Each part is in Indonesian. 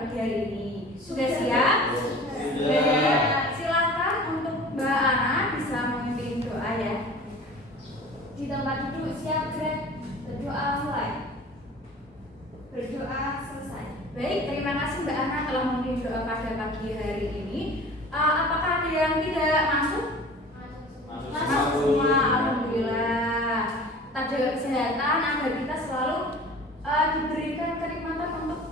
pagi hari ini. Sudah siap? Sudah. Silakan untuk Mbak Ana bisa memimpin doa ya. Di tempat duduk siap gerak. Berdoa mulai. Berdoa selesai. Baik, terima kasih Mbak Ana telah memimpin doa pada pagi hari ini. Apakah ada yang tidak masuk? Masuk semua, alhamdulillah. Kita jaga kesehatan agar kita selalu diberikan kenikmatan untuk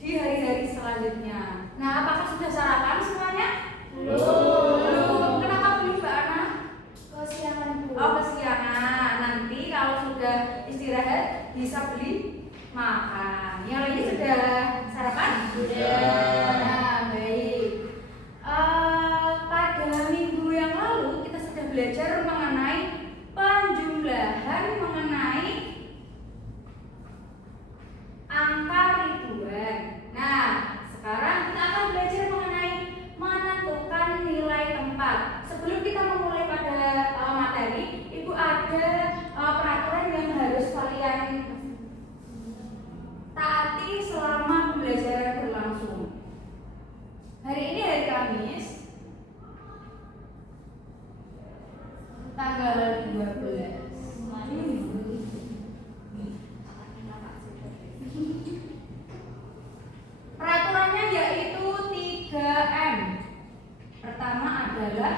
di hari-hari selanjutnya. Nah, apakah sudah sarapan semuanya? Belum. Kenapa belum Mbak Ana? Kesiangan dulu. Oh, kesiangan. Nanti kalau sudah istirahat bisa beli makan. Yang lainnya sudah sarapan? Sudah. Nah, baik. Pada minggu yang lalu kita sudah belajar mengenai penjumlahan mengenai angka ribuan. Nah, sekarang kita akan belajar mengenai menentukan nilai tempat. Sebelum kita memulai pada materi, Ibu ada peraturan yang harus kalian taati selama pembelajaran berlangsung. Hari ini hari Kamis, tanggal 12. Peraturannya yaitu 3M. Pertama adalah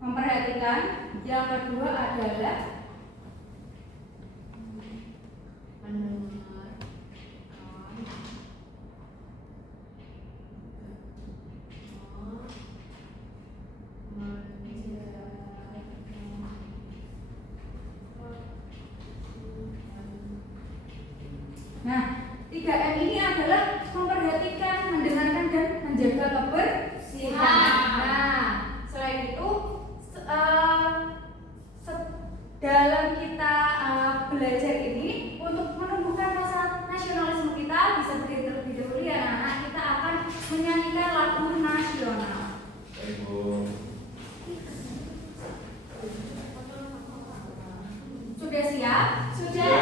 memperhatikan. Yang kedua adalah nah, 3M ini adalah memperhatikan, mendengarkan, dan menjaga kebersihan. Nah, selain itu, dalam kita belajar ini untuk menumbuhkan rasa nasionalisme kita bisa berdiri terlebih dahulu ya anak-anak. Kita akan menyanyikan lagu nasional. Sudah siap? Sudah.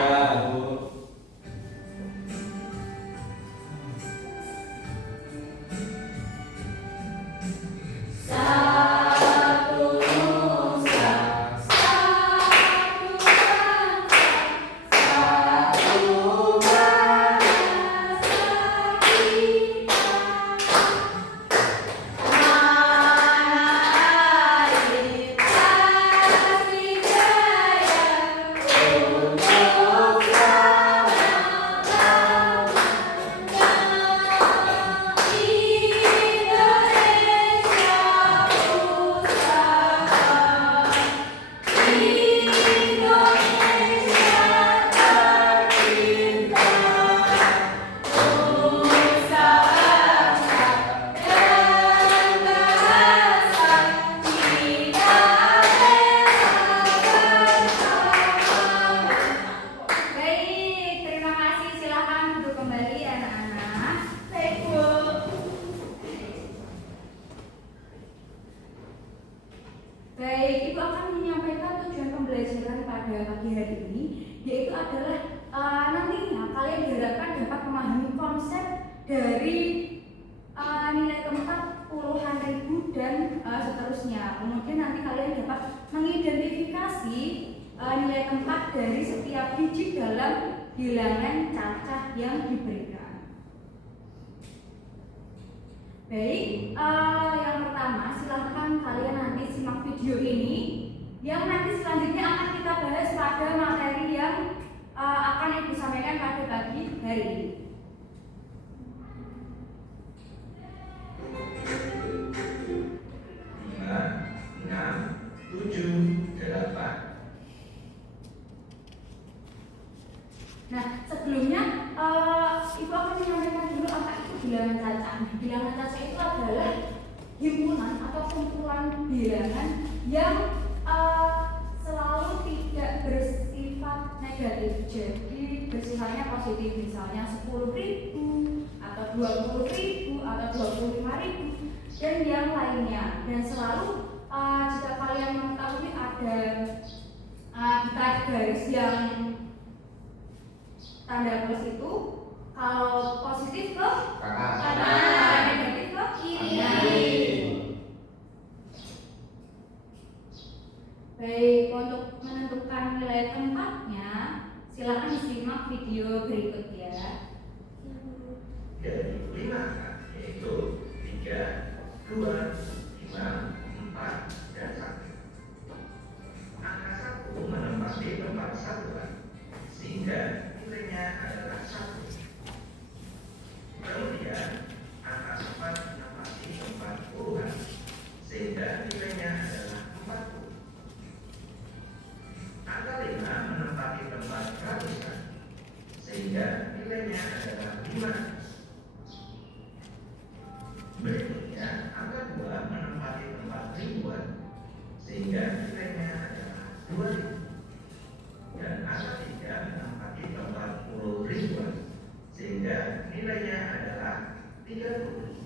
Baik, Ibu akan menyampaikan tujuan pembelajaran pada pagi hari ini, yaitu adalah nantinya kalian diharapkan dapat memahami konsep dari nilai tempat puluhan ribu dan seterusnya. Kemudian nanti kalian dapat mengidentifikasi nilai tempat dari setiap digit dalam bilangan cacah yang diberikan. Baik, yang pertama silahkan kalian nanti simak video ini yang nanti selanjutnya akan kita bahas pada materi yang akan Ibu sampaikan pada pagi hari ini. Nah, sebelumnya Ibu akan menyampaikan dulu apa itu bilangan cacah. Bilangan cacah itu adalah himpunan atau kumpulan bilangan yang selalu tidak bersifat negatif. Jadi bersifatnya positif, misalnya 10.000 atau 20.000 atau 25.000 dan yang lainnya. Dan selalu jika kalian mengetahui ada kita garis yang tanda plus itu kalau positif ke kanan, negatif ke kiri. Baik, untuk menentukan nilai tempatnya, silakan disimak video berikut ya. Dari 5 angka, yaitu 3, 2, 5, 4, dan 1. Angka 1 menempati tempat satuan, sehingga nilainya adalah 1. Kemudian, angka 4 menempati tempat puluhan, sehingga nilainya adalah 40. Angka 5 menempati tempat ratusan, sehingga nilainya adalah 5. Berikutnya, angka 2 menempati tempat ribuan, sehingga nilainya adalah 2000. Dan angka 3 menempati tempat puluh ribuan, sehingga nilainya adalah 30.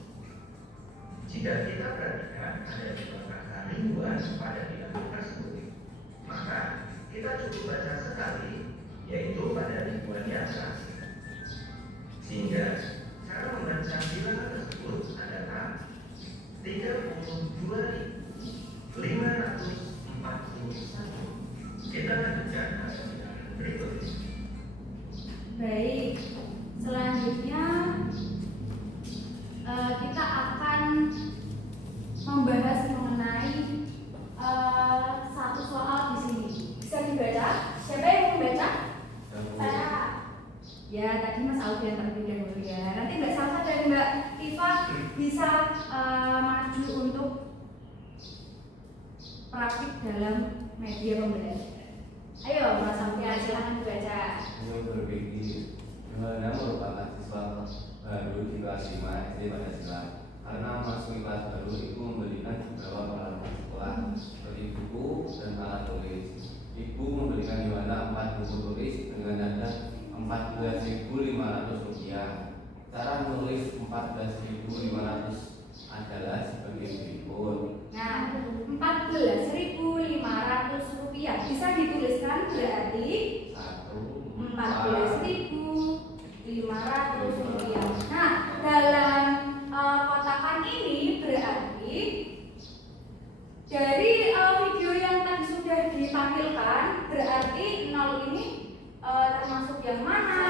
Jika kita perhatikan ada 2 angka ribuan pada bilangan tersebut, maka kita cukup baca sekali, yaitu pada ribuan yang terakhir. Sehingga cara membaca bilangan tersebut adalah 32.541. Kita lanjutkan pada bilangan berikutnya. Baik, selanjutnya kita akan membahas mengenai satu soal di sini. Bisa dibaca? Siapa yang mau membaca? Saya. Ya, tadi Mas Alfi yang terlebih dahulu ya. Nanti Mbak Salsa dan Mbak Iva bisa maju untuk praktik dalam media pembelajaran. Ayo, Mas Alfi, silakan dibaca. Saya berpikir Johanna merupakan siswa baru di kelas 5 SD Pancasila. Karena masuk kelas baru itu memberikan beberapa peralatan sekolah seperti buku dan alat tulis. Ibu memberikan Johanna 4 buku tulis dengan dana Rp14.500. Cara menulis Rp14.500 adalah sebagai berikut. Nah, Rp14.500 bisa dituliskan berarti 14.500 rupiah. Nah, dalam kotakan ini berarti dari video yang tadi sudah ditampilkan berarti 0 ini termasuk yang mana?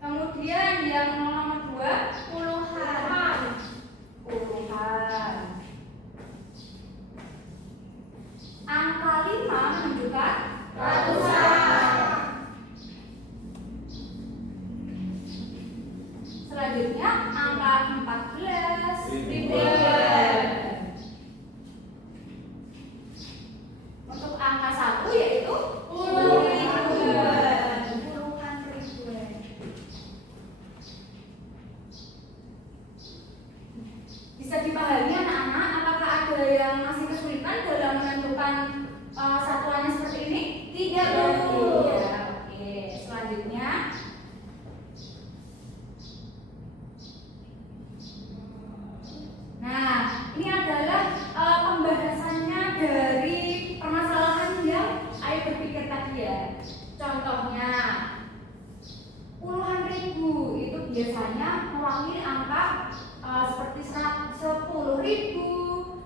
Kemudian yang nomor 2 puluhan. Angka 5 menunjukkan ratusan. Selanjutnya angka 14 ribuan. Untuk angka 1 yaitu puluhan ribuan. Bisa dipahami anak-anak, apakah ada yang masih kesulitan dalam menentukan satuannya seperti ini? Tidak perlu. Ya, oke. Selanjutnya nah, ini adalah pembahasannya dari permasalahan yang ayo berpikir tadi ya. Contohnya, puluhan ribu itu biasanya mewakili angka seperti 10.000,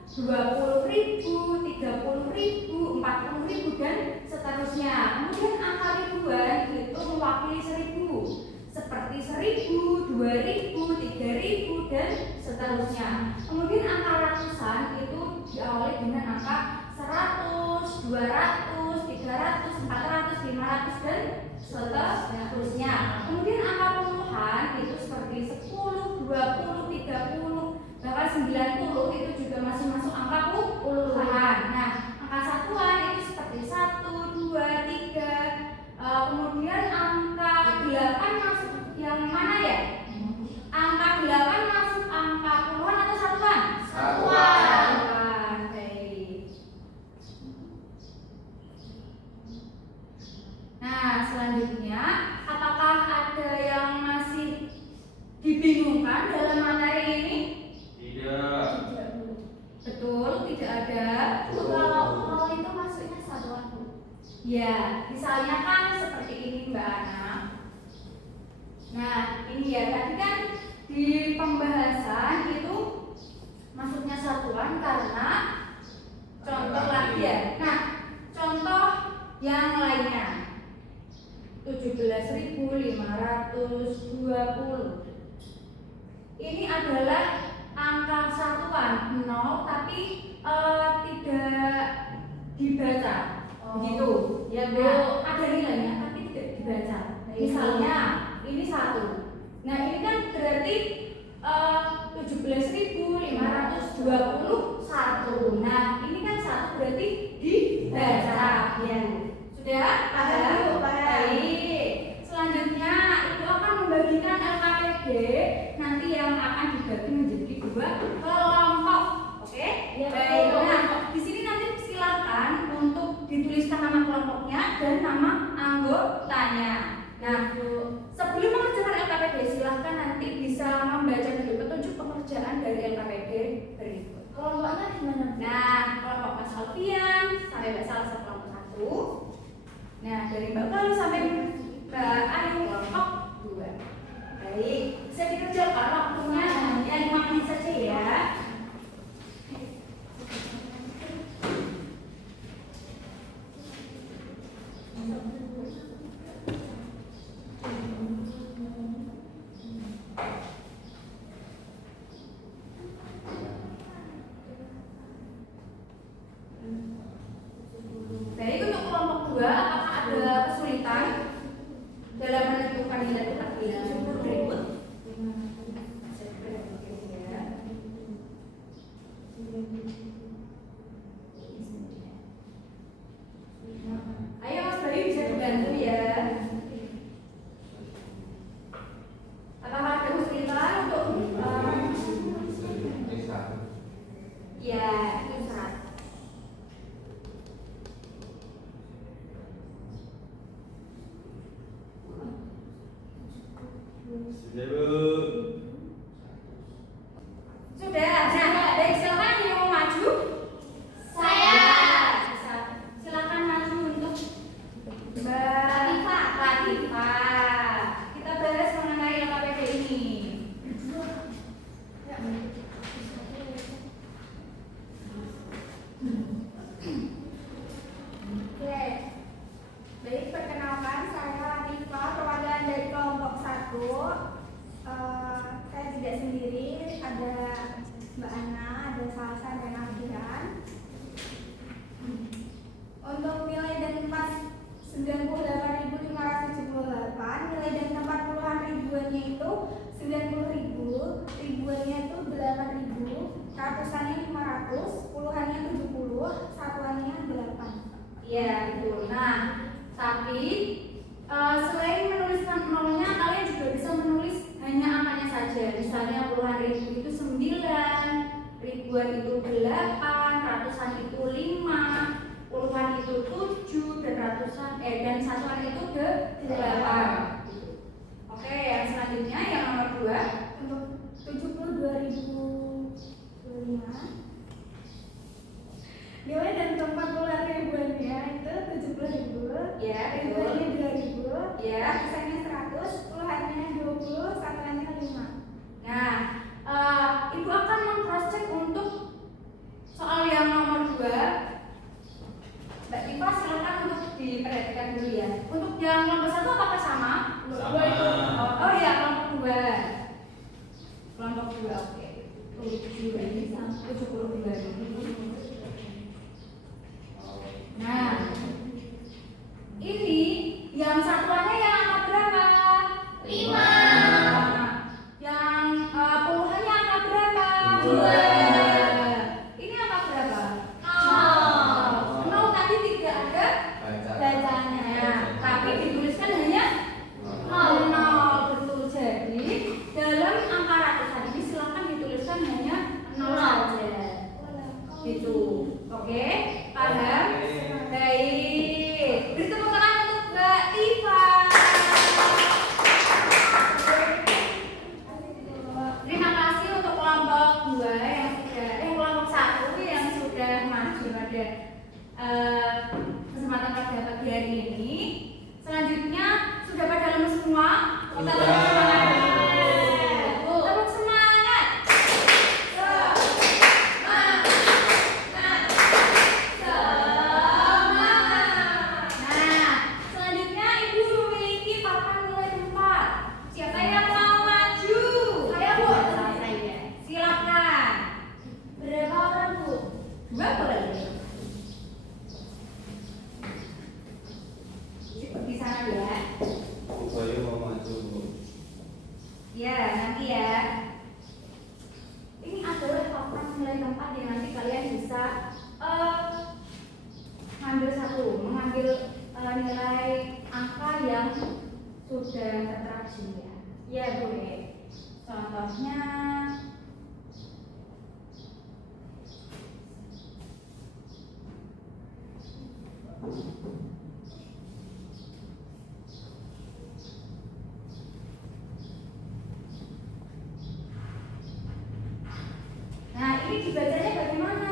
20.000, 30.000, 40.000 dan seterusnya. Kemudian angka ribuan itu mewakili 1.000 seperti 1.000, 2.000, 3.000 dan seterusnya. Kemudian angka ratusan itu diawali dengan angka 100, 200, 300, 400, 500 dan seterusnya. Kemudian angka puluhan itu seperti 10, 20, 30, bahkan 90 itu juga masih masuk angka puluhan. Nah, angka satuan itu seperti 1, 2, 3. Kemudian angka 8 masuk yang mana ya? Angka 8 masuk angka puluhan atau satuan? Satuan. Baik. Nah, selanjutnya apakah ada yang masih tadi kan di pembahasan itu maksudnya satuan karena contoh lagi ya. Nah, contoh yang lainnya 17.520. Ini adalah angka satuan 0 tapi tidak dibaca. Gitu. Ya, Bu. Ada nilainya tapi tidak dibaca. Misalnya ini 1. Nah, ini kan berarti 17.521. Nah, ini kan 1 berarti dibaca. Ya. Sudah? Paham? Baik. Selanjutnya Ibu akan membagikan LKPD nanti yang akan dibagi menjadi 2 kelompok. Oke? Ya, baik. Nah, di sini nanti silakan untuk dituliskan nama kelompoknya dan nama anggotanya. Nah, sebelum mengerjakan LKPD silahkan nanti bisa membaca dulu petunjuk pengerjaan dari LKPD berikut. Kelompoknya gimana? Nah, kelompok Mas Alfian sampai Mbak Salsa kelompok 1. Nah, dari Mbak Galuh sampai Mbak Ayu kelompok 2. Baik, bisa dikerjakan waktunya hanya 5 menit saja ya. Baik, untuk kelompok 2 apakah ada kesulitan dalam menentukan nilai ulangan berikut? Ayo Mas Bayu bisa dibantu ya. Apakah ada kesulitan untuk ya, itu 1. Sudah, baik, silakan yang mau maju. Saya. Silakan maju untuk Mbak Latifah. Kita bahas mengenai LKPD ini. Oke. Baik, perkenalkan saya Latifah, perwakilan dari kelompok 1. Saya tidak sendiri, ada Mbak Ana, ada Salsa dan Alfian. Untuk nilai dan tempat 98.578, nilai dan tempat puluhan ribuannya itu 90.000, ribuannya itu 8.000, ratusannya 500, puluhannya 70, satuannya 8. Iya, betul. Nah, tapi selain menuliskan nolnya, kalian juga bisa menulis hanya angkanya saja. Misalnya puluhan ribu itu 9, ribuan itu 8, ratusan itu 5, puluhan itu 7, dan ratusan dan satuan itu 8. Oke, yang selanjutnya yang nomor 2 Untuk 72.005, nilai dan tempat puluhan ribuannya itu 70.000, ya, ribuannya betul. 2.000, Ya. ratusannya 100, puluhannya 20, satuannya 5. Nah, Ibu akan meng-cross check untuk soal yang nomor 2. Mbak Diva silakan untuk diperhatikan dulu ya. Untuk yang nomor 1 apakah sama? Sama. Oh iya, kelompok 2. Kelompok 2, oke. 72. Nah, ini yang satuannya yang angka berapa? 5. Yang puluhannya angka berapa? 2. Ini angka berapa? 0. 0 tadi tidak ada bacanya, tapi dituliskan hanya 0. Betul. Jadi dalam angka ratusan ini silakan dituliskan hanya 0 saja. Gitu. Oke? Paham? Baik. Beri tepuk tangan untuk Mbak Tifa. Terima kasih untuk kelompok 2 yang Ya, nanti ya. Ini adalah papan nilai tempat yang nanti kalian bisa mengambil nilai angka yang sudah tertera ya. Ya, boleh. Contohnya nah, ini dibacanya bagaimana?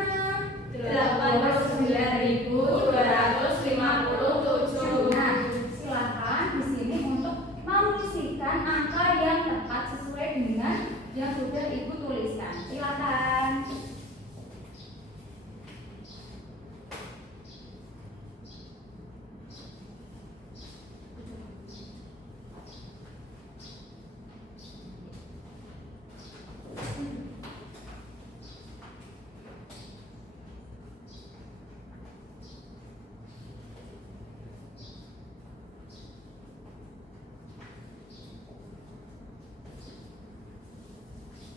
89.257. Nah, silakan di sini untuk mengisikan angka yang tepat sesuai dengan yang sudah Ibu tuliskan. Silakan.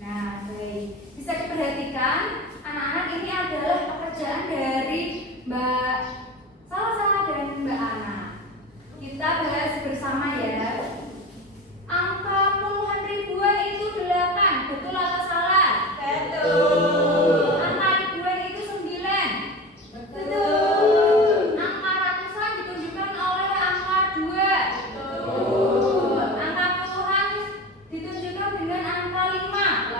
Nah, baik. Bisa diperhatikan, anak-anak, ini adalah pekerjaan dari Mbak Salsa dan Mbak Ana. Kita bahas bersama ya. Angka puluhan ribuan itu 8, betul atau salah? Betul. Angka ribuan itu 9. Betul. Angka ratusan ditunjukkan oleh angka 2. Betul. Angka puluhan ditunjukkan dengan angka 5.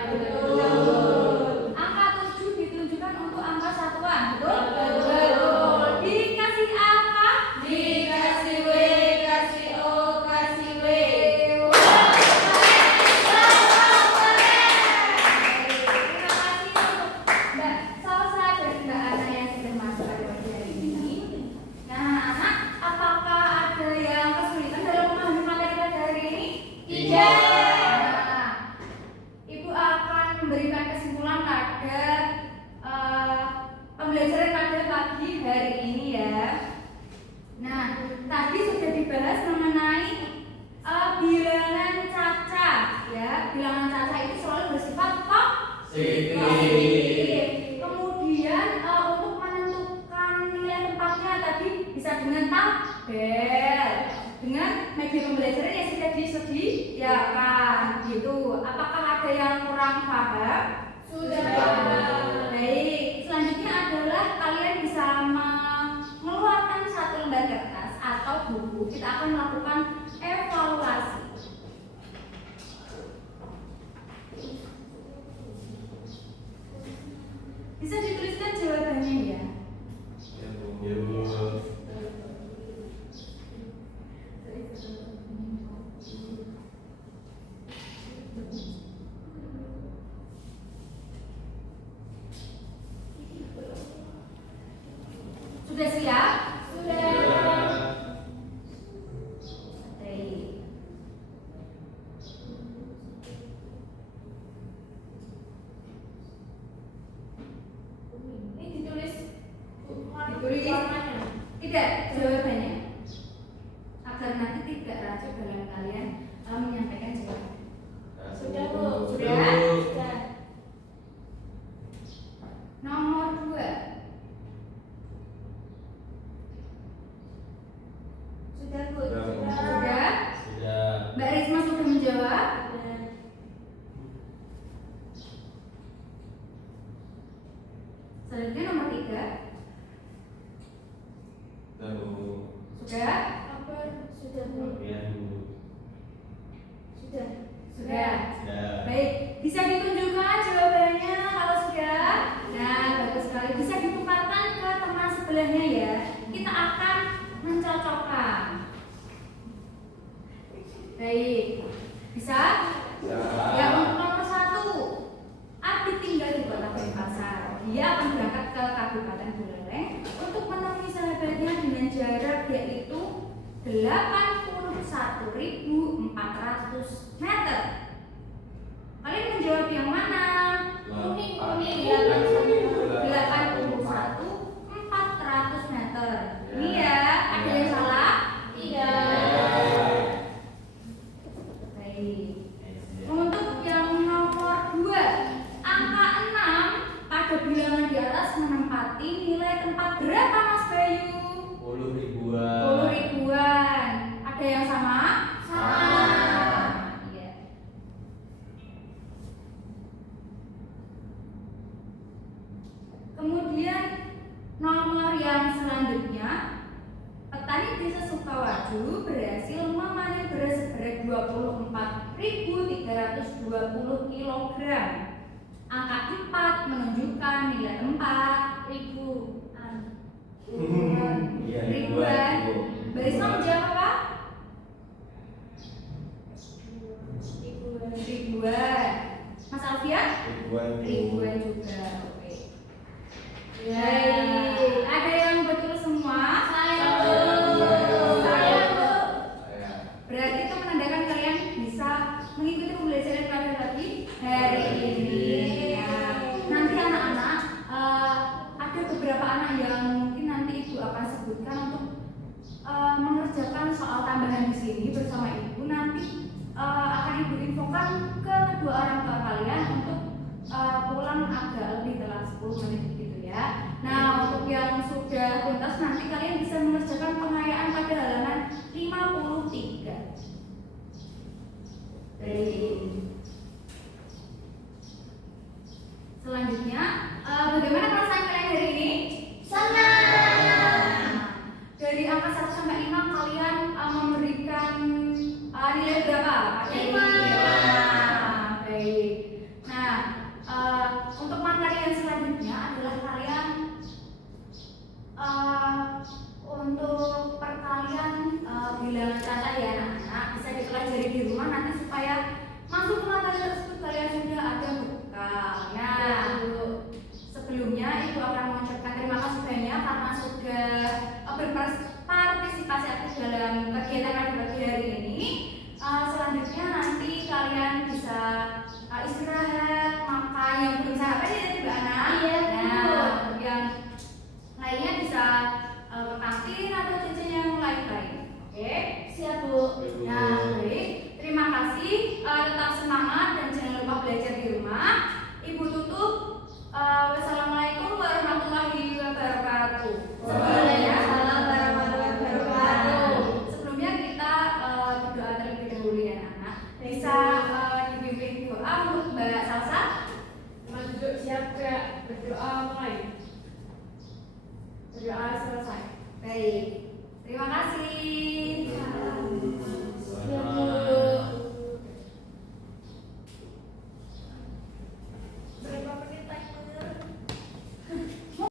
Betul. Angka 7 ditunjukkan untuk angka satuan. Betul? Betul. Dikasih apa? Dikasih W, kasih O, kasih W. Terima kasih untuk Mbak Salsa dan Mbak Ana yang sudah masuk pada pagi hari ini. Nah, anak, apakah ada yang kesulitan dalam memahami materi pada hari ini? Tidak. Nah, Ibu akan memberikan kesimpulan pada pembelajaran pada pagi hari ini ya. Nah, tadi sudah dibahas mengenai bilangan caca ya. Bilangan caca itu selalu bersifat positif. Kemudian untuk menentukan nilai tempatnya tadi bisa dengan tabel, dengan media pembelajaran yang sudah disediakan gitu. Apakah ada yang kurang paham? Sudah. Baik, selanjutnya adalah kalian bisa mengeluarkan satu lembar kertas atau buku. Kita akan melakukan evaluasi. Bisa dituliskan jawabannya ya. Sudah siap? Baik. Ini ditulis tidak jawabannya agar nanti tidak racu dalam kalian menyampaikan jawaban. Sudah, Bu. Sudah? Sudah. Nomor 2. Sudah, Bu. Sudah? Mbak Risma sudah menjawab? Selanjutnya nomor 3. Sudah? Sudah, Bu. Sudah. Sudah. Baik, bisa ditunjukkan jawabannya kalau sudah. Nah, bagus sekali. Bisa ditukarkan ke teman sebelahnya ya. Kita akan mencocokkan. Baik. Bisa? Ya, untuk nomor 1. Abi tinggal di kota Denpasar. Dia akan berangkat ke Kabupaten Buleleng untuk menemui sahabatnya dengan jarak yaitu 81.400 meter. Kalian menjawab yang mana? Kuning. 81.400 meter. Ini ya, ada yang salah? Tidak. Baik. 20 kg. Angka 4 menunjukkan nilai tempat ribuan. Iya, Ribuan. Barisnya menjawab apa? Ribuan. Mas Alfian? Ribuan juga. Oke. Baik. Ada yang betul semua? Saya Bu. Saya Bu. Berarti itu menandakan kalian bisa mengikuti pembelajaran pada pagi hari ini. Ya. Nanti anak-anak ada beberapa anak yang mungkin nanti ibu akan sebutkan untuk mengerjakan soal tambahan di sini bersama ibu. Nanti akan ibu infokan ke kedua orang tua kalian untuk pulang agak lebih telat 10 menit gitu ya. Nah, untuk yang sudah tuntas nanti kalian bisa mengerjakan pengayaan pada halaman 53. Baik. Selanjutnya, bagaimana perasaan kalian hari ini? Senang. Dari angka 1 sampai 5 kalian memberikan nilai berapa? Lima. Baik. Nah, untuk materi yang selanjutnya adalah kalian untuk perkalian bilangan kata ya anak-anak bisa dipelajari di rumah nanti supaya masuk ke materi tersebut kalian sudah ada bekal. Nah, sebelumnya ibu akan mengucapkan terima kasih banyak karena sudah berpartisipasi aktif dalam kegiatan pada pagi hari ini. Selanjutnya nanti kalian bisa istirahat, makan yang belum sarapan ya tadi Mbak Ana. Iya, Nah, untuk yang lainnya bisa ke kantin atau jajan yang lain-lain. Oke, Siap Bu. nah baik. Terima kasih. Tetap semangat dan jangan lupa belajar di rumah. Ibu tutup. Wassalamualaikum warahmatullahi wabarakatuh. Waalaikumsalam warahmatullahi wabarakatuh. Sebelumnya kita berdoa terlebih dahulu ya anak. Bisa dipimpin doa untuk Mbak Salsa. Duduk siap Kak. Berdoa mulai. Berdoa selesai. Baik. Terima kasih.